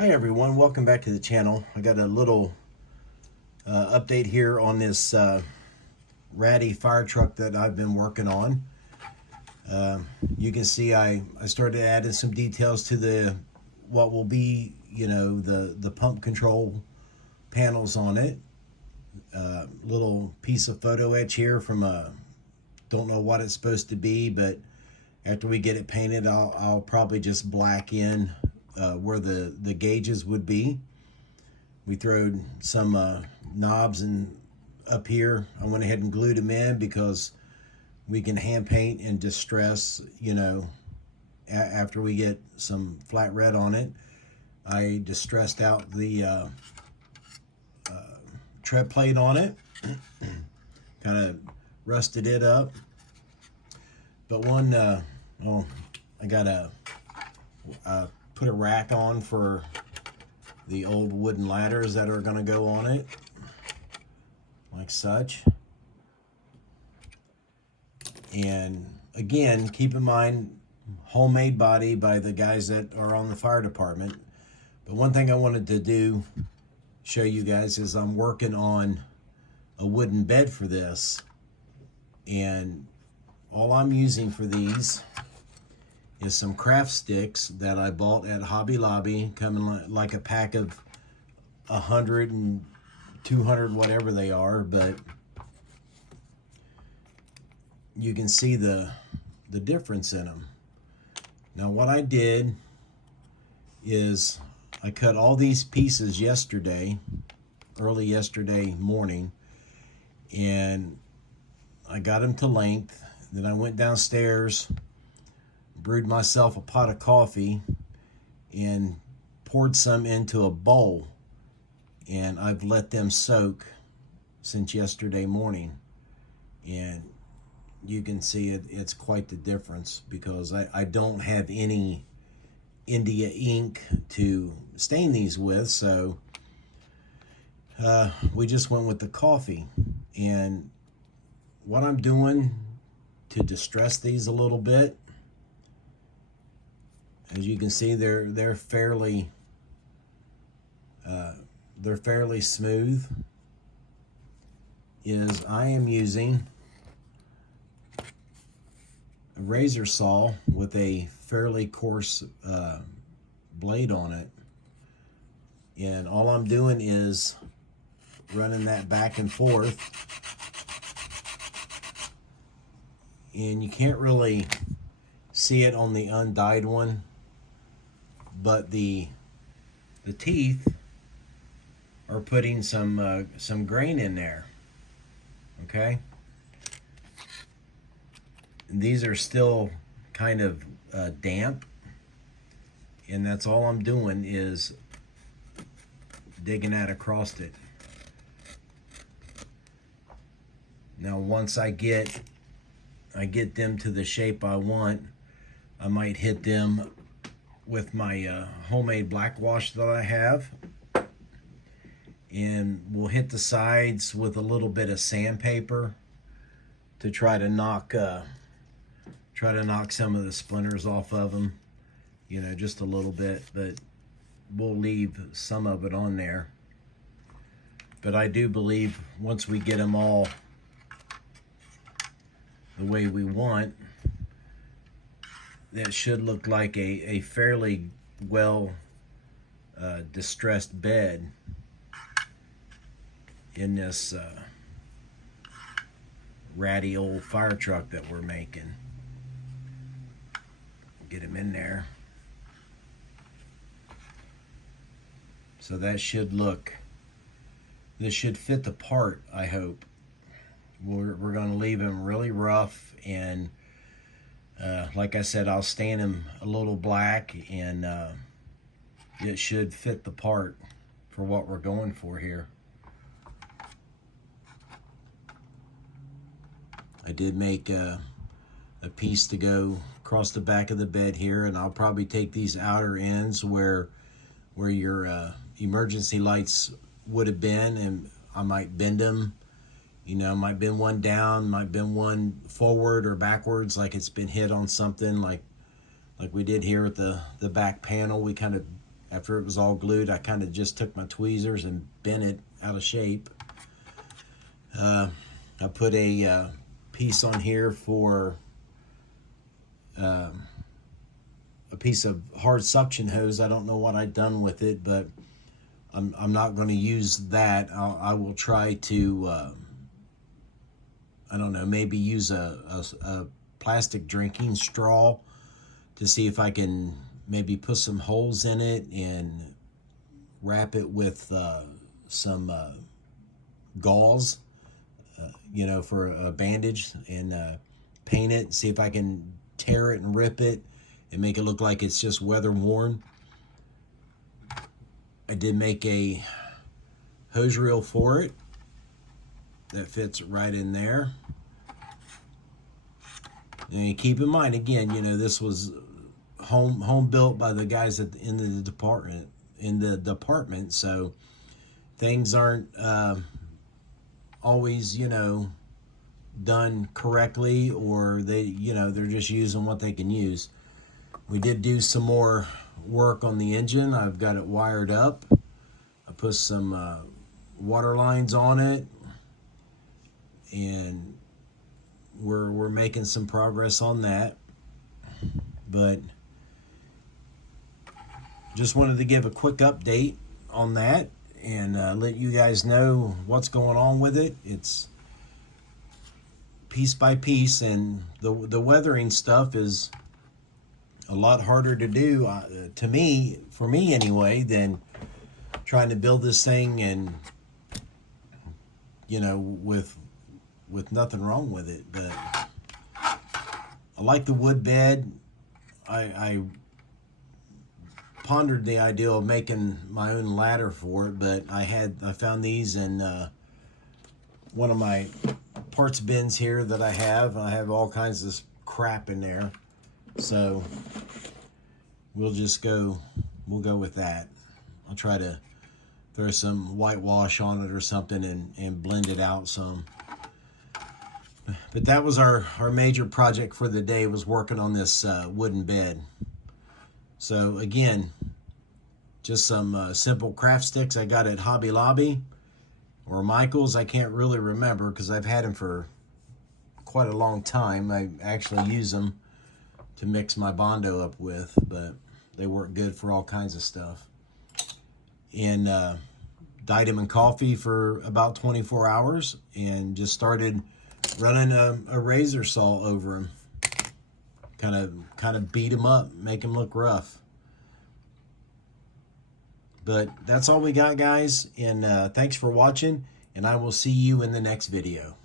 Hi everyone, welcome back to the channel. I got a little update here on this Ratty Fire truck that I've been working on. You can see I started adding some details to the what will be, the pump control panels on it. Little piece of photo etch here from don't know what it's supposed to be, but after we get it painted, I'll probably just black in where the gauges would be. We threw some knobs and up here. I went ahead and glued them in because we can hand paint and distress, after we get some flat red on it. I distressed out the tread plate on it, kind of rusted it up. But I got put a rack on for the old wooden ladders that are going to go on it, like such. And again, keep in mind, homemade body by the guys that are on the fire department. But one thing I wanted to show you guys is I'm working on a wooden bed for this, and all I'm using for these is some craft sticks that I bought at Hobby Lobby, coming like a pack of 100 and 200, whatever they are. But you can see the difference in them. Now what I did is I cut all these pieces early yesterday morning, and I got them to length. Then I went downstairs, brewed myself a pot of coffee, and poured some into a bowl. And I've let them soak since yesterday morning. And you can see it's quite the difference, because I don't have any India ink to stain these with. So we just went with the coffee. And what I'm doing to distress these a little bit, as you can see, they're fairly smooth, is I am using a razor saw with a fairly coarse blade on it, and all I'm doing is running that back and forth, and you can't really see it on the undyed one, but the teeth are putting some grain in there. Okay, and these are still kind of damp, and that's all I'm doing is digging that across it. Now once I get them to the shape I want, I might hit them with my homemade black wash that I have, and we'll hit the sides with a little bit of sandpaper to try to knock some of the splinters off of them, just a little bit, but we'll leave some of it on there. But I do believe once we get them all the way we want, that should look like a fairly well distressed bed in this ratty old fire truck that we're making. Get him in there. So that should this should fit the part, I hope. We're going to leave him really rough, and like I said, I'll stain him a little black, and it should fit the part for what we're going for here. I did make a piece to go across the back of the bed here, and I'll probably take these outer ends where your emergency lights would have been, and I might bend them. Might bend one down, might bend one forward or backwards, like it's been hit on something, like we did here at the back panel. We kind of After it was all glued, I kind of just took my tweezers and bent it out of shape. I put a piece on here for a piece of hard suction hose. I don't know what I've done with it, but I'm not going to use that. I will try to, I don't know, maybe use a plastic drinking straw to see if I can maybe put some holes in it and wrap it with some gauze, you know, for a bandage, and paint it, see if I can tear it and rip it and make it look like it's just weather worn. I did make a hose reel for it that fits right in there. And keep in mind, again, you know, this was home built by the guys in the department, so things aren't always, you know, done correctly, or they, you know, they're just using what they can use. We did do some more work on the engine. I've got it wired up. I put some water lines on it, and we're making some progress on that. But just wanted to give a quick update on that and let you guys know what's going on with it. It's piece by piece, and the weathering stuff is a lot harder to do, for me anyway, than trying to build this thing and, you know, with nothing wrong with it. But I like the wood bed. I pondered the idea of making my own ladder for it, but I found these in one of my parts bins here that I have. I have all kinds of crap in there, so we'll go with that. I'll try to throw some whitewash on it or something and blend it out some. But that was our major project for the day, was working on this wooden bed. So again, just some simple craft sticks I got at Hobby Lobby or Michael's. I can't really remember because I've had them for quite a long time. I actually use them to mix my Bondo up with, but they work good for all kinds of stuff. And dyed them in coffee for about 24 hours and just started running a razor saw over them. Kind of beat them up, make them look rough. But that's all we got, guys, and thanks for watching, and I will see you in the next video.